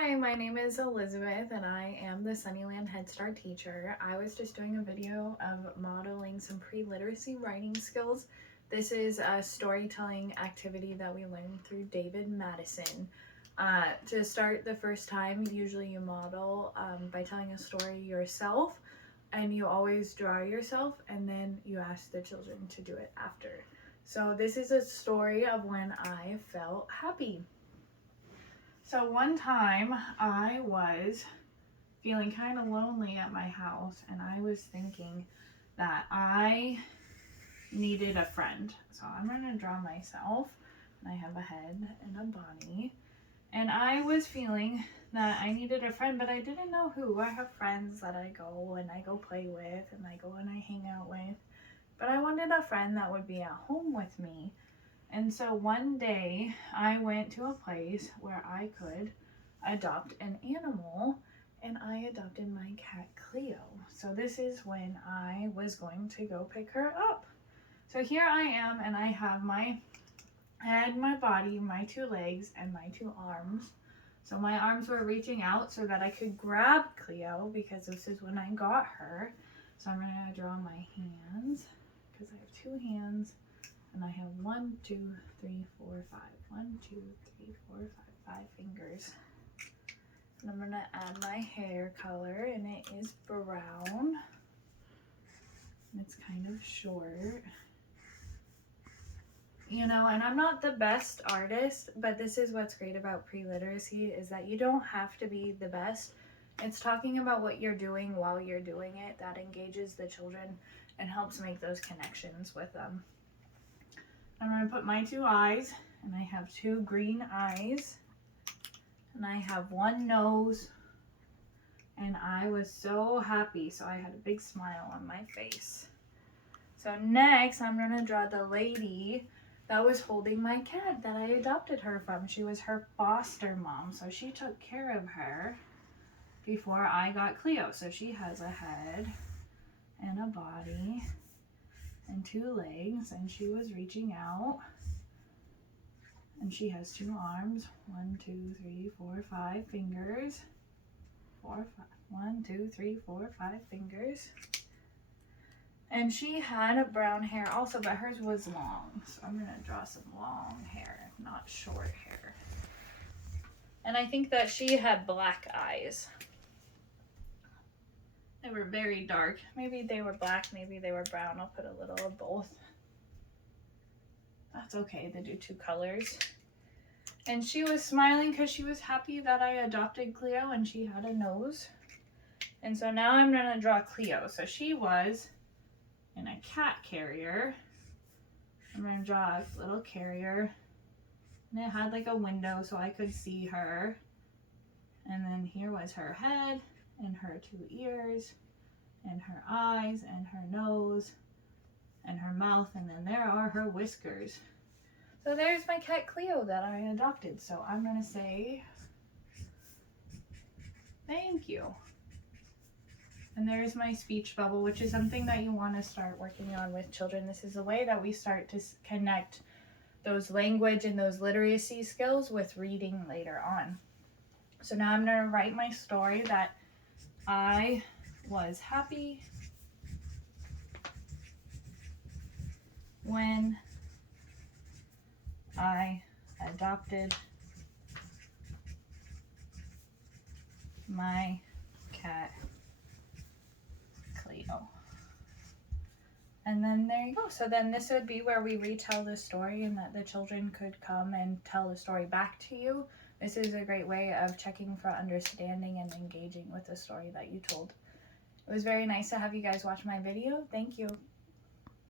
Hi, my name is Elizabeth and I am the Sunnyland Head Start teacher. I was just doing a video of modeling some pre-literacy writing skills. This is a storytelling activity that we learned through David Matteson. To start the first time, usually you model by telling a story yourself, and you always draw yourself and then you ask the children to do it after. So this is a story of when I felt happy. So one time I was feeling kind of lonely at my house and I was thinking that I needed a friend. So I'm going to draw myself, and I have a head and a body. And I was feeling that I needed a friend, but I didn't know who. I have friends that I go play with and I go and I hang out with. But I wanted a friend that would be at home with me. And so one day I went to a place where I could adopt an animal, and I adopted my cat Cleo. So this is when I was going to go pick her up. So here I am, and I have my head, my body, my two legs, and my two arms. So my arms were reaching out so that I could grab Cleo because this is when I got her. So I'm going to draw my hands because I have two hands. And I have 1, 2, 3, 4, 5. 1, 2, 3, 4, 5, 5 fingers. And I'm gonna add my hair color, and it is brown. It's kind of short. You know, and I'm not the best artist, but this is what's great about pre-literacy is that you don't have to be the best. It's talking about what you're doing while you're doing it that engages the children and helps make those connections with them. I'm going to put my two eyes, and I have two green eyes, and I have one nose, and I was so happy, so I had a big smile on my face. So next, I'm going to draw the lady that was holding my cat that I adopted her from. She was her foster mom, so she took care of her before I got Cleo. So she has a head and a body and two legs, and she was reaching out, and she has two arms. 1, 2, 3, 4, 5 fingers. 4, 5. 1, 2, 3, 4, 5 fingers. And she had brown hair also, but hers was long. So I'm gonna draw some long hair, not short hair. And I think that she had black eyes. They were very dark. Maybe they were black, maybe they were brown. I'll put a little of both. That's okay to do two colors. And she was smiling because she was happy that I adopted Cleo, and she had a nose. And so now I'm going to draw Cleo. So she was in a cat carrier. I'm going to draw a little carrier. And it had like a window so I could see her. And then here was her head, and her two ears, and her eyes, and her nose, and her mouth, and then there are her whiskers. So there's my cat Cleo that I adopted. So I'm gonna say thank you. And there's my speech bubble, which is something that you want to start working on with children. This is a way that we start to connect those language and those literacy skills with reading later on. So now I'm gonna write my story that I was happy when I adopted my cat Cleo. And then there you go. So then this would be where we retell the story, and that the children could come and tell the story back to you. This is a great way of checking for understanding and engaging with the story that you told. It was very nice to have you guys watch my video. Thank you.